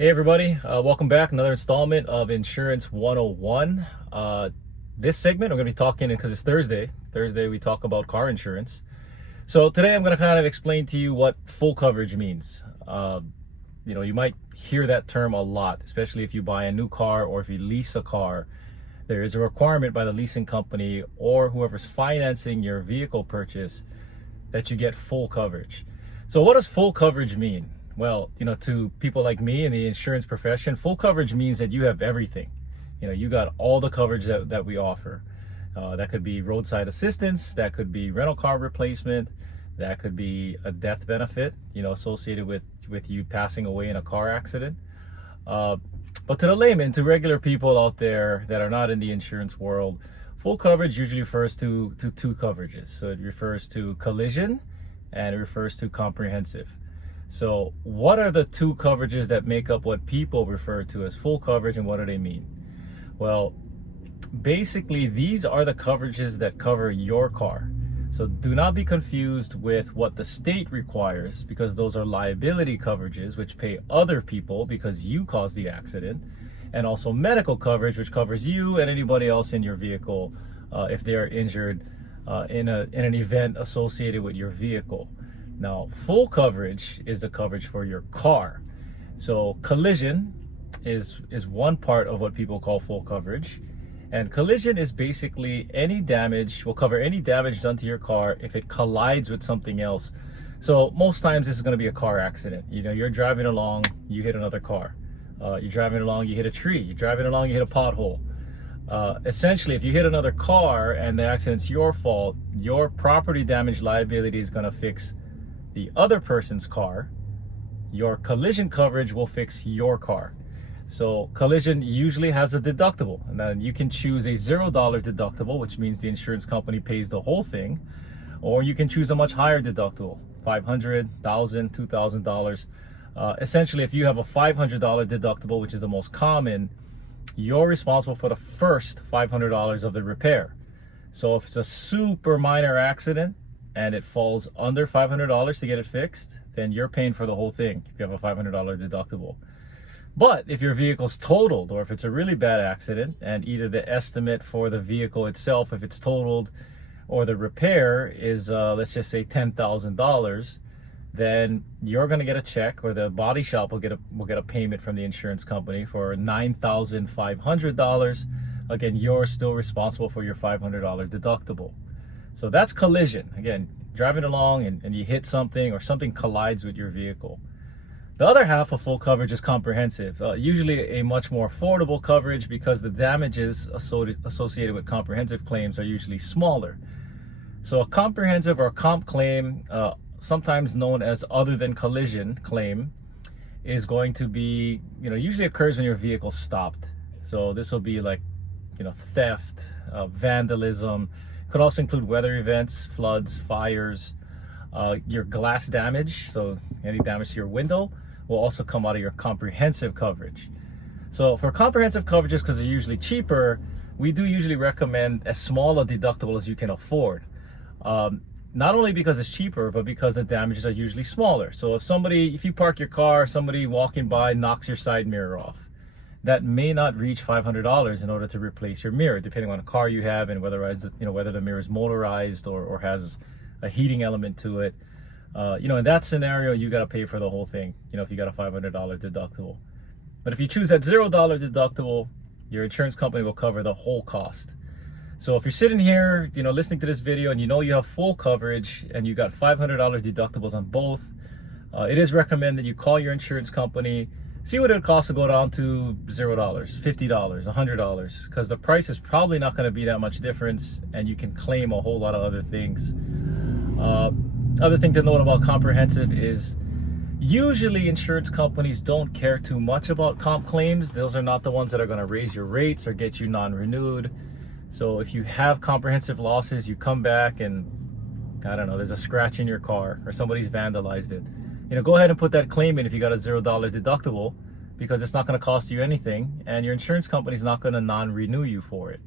Hey everybody, welcome back. Another installment of Insurance 101. This segment, we're going to be talking, because it's Thursday. Thursday, we talk about car insurance. So today I'm going to kind of explain to you what full coverage means. You might hear that term a lot, especially if you buy a new car or if you lease a car. There is a requirement by the leasing company or whoever's financing your vehicle purchase that you get full coverage. So what does full coverage mean? Well, to people like me in the insurance profession, full coverage means that you have everything. You got all the coverage that we offer. That could be roadside assistance, that could be rental car replacement, that could be a death benefit, associated with you passing away in a car accident. But to the layman, to regular people out there that are not in the insurance world, full coverage usually refers to two coverages. So it refers to collision and it refers to comprehensive. So what are the two coverages that make up what people refer to as full coverage, and what do they mean? Well, basically these are the coverages that cover your car. So do not be confused with what the state requires, because those are liability coverages which pay other people because you caused the accident, and also medical coverage which covers you and anybody else in your vehicle if they are injured in an event associated with your vehicle. Now, full coverage is the coverage for your car. So collision is one part of what people call full coverage. And collision is basically any damage, will cover any damage done to your car if it collides with something else. So most times this is going to be a car accident. You're driving along, you hit another car. You're driving along, you hit a tree. You're driving along, you hit a pothole. Essentially, if you hit another car and the accident's your fault, your property damage liability is going to fix the other person's car. Your collision coverage will fix your car. So collision usually has a deductible, and then you can choose a $0 deductible, which means the insurance company pays the whole thing, or you can choose a much higher deductible, $500, $1,000, $2,000. Essentially, if you have a $500 deductible, which is the most common, you're responsible for the first $500 of the repair. So if it's a super minor accident and it falls under $500 to get it fixed, then you're paying for the whole thing if you have a $500 deductible. But if your vehicle's totaled, or if it's a really bad accident and either the estimate for the vehicle itself, if it's totaled, or the repair is let's just say $10,000, then you're going to get a check, or the body shop will get a payment from the insurance company for $9,500. Again, you're still responsible for your $500 deductible. So that's collision. Again, driving along and you hit something, or something collides with your vehicle. The other half of full coverage is comprehensive, usually a much more affordable coverage because the damages associated with comprehensive claims are usually smaller. So a comprehensive or comp claim, sometimes known as other than collision claim, is going to be, usually occurs when your vehicle stopped. So this will be like, theft, vandalism. Could also include weather events, floods, fires, your glass damage. So any damage to your window will also come out of your comprehensive coverage. So for comprehensive coverages, because they're usually cheaper, we do usually recommend as small a deductible as you can afford. Not only because it's cheaper, but because the damages are usually smaller. So if you park your car, somebody walking by knocks your side mirror off, that may not reach $500 in order to replace your mirror, depending on the car you have and whether the mirror is motorized or has a heating element to it. In that scenario, you got to pay for the whole thing, if you got a $500 deductible. But if you choose that $0 deductible, your insurance company will cover the whole cost. So if you're sitting here, listening to this video, and you have full coverage and you got $500 deductibles on both, it is recommended you call your insurance company, see what it costs to go down to $0, $50, $100, because the price is probably not going to be that much difference, and you can claim a whole lot of other things. Other thing to note about comprehensive is usually insurance companies don't care too much about comp claims. Those are not the ones that are going to raise your rates or get you non-renewed. So if you have comprehensive losses, you come back and, I don't know, there's a scratch in your car or somebody's vandalized it, go ahead and put that claim in if you got a $0 deductible, because it's not going to cost you anything and your insurance company is not going to non-renew you for it.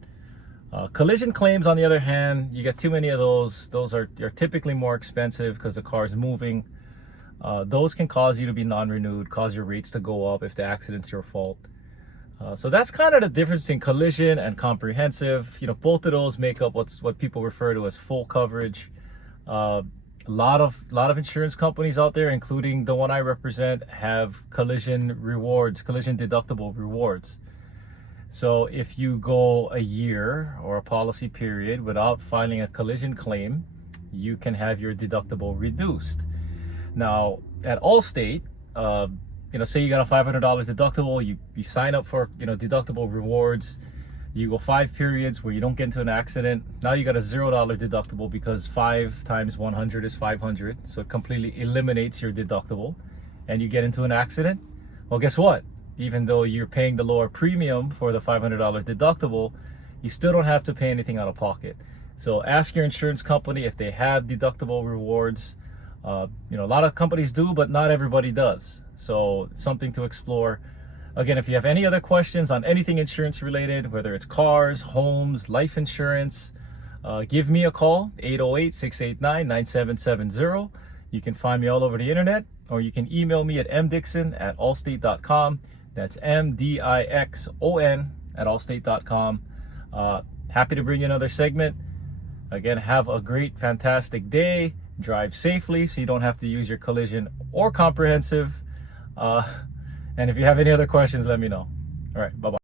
Collision claims, on the other hand, you get too many of those. Those are typically more expensive because the car is moving. those can cause you to be non-renewed, cause your rates to go up if the accident's your fault. So that's kind of the difference between collision and comprehensive. Both of those make up what people refer to as full coverage. A lot of insurance companies out there, including the one I represent, have collision rewards, collision deductible rewards. So if you go a year or a policy period without filing a collision claim, you can have your deductible reduced. Now at Allstate, say you got a $500 deductible, you sign up for deductible rewards, you go 5 periods where you don't get into an accident. Now you got a $0 deductible because 5 times 100 is 500, so it completely eliminates your deductible, and you get into an accident. Well, guess what? Even though you're paying the lower premium for the $500 deductible, you still don't have to pay anything out of pocket. So ask your insurance company if they have deductible rewards. A lot of companies do, but not everybody does. So something to explore. Again, if you have any other questions on anything insurance related, whether it's cars, homes, life insurance, give me a call, 808-689-9770. You can find me all over the internet, or you can email me at mdixon@allstate.com. That's MDIXON@allstate.com. Happy to bring you another segment. Again, have a great, fantastic day. Drive safely so you don't have to use your collision or comprehensive. And if you have any other questions, let me know. All right, bye-bye.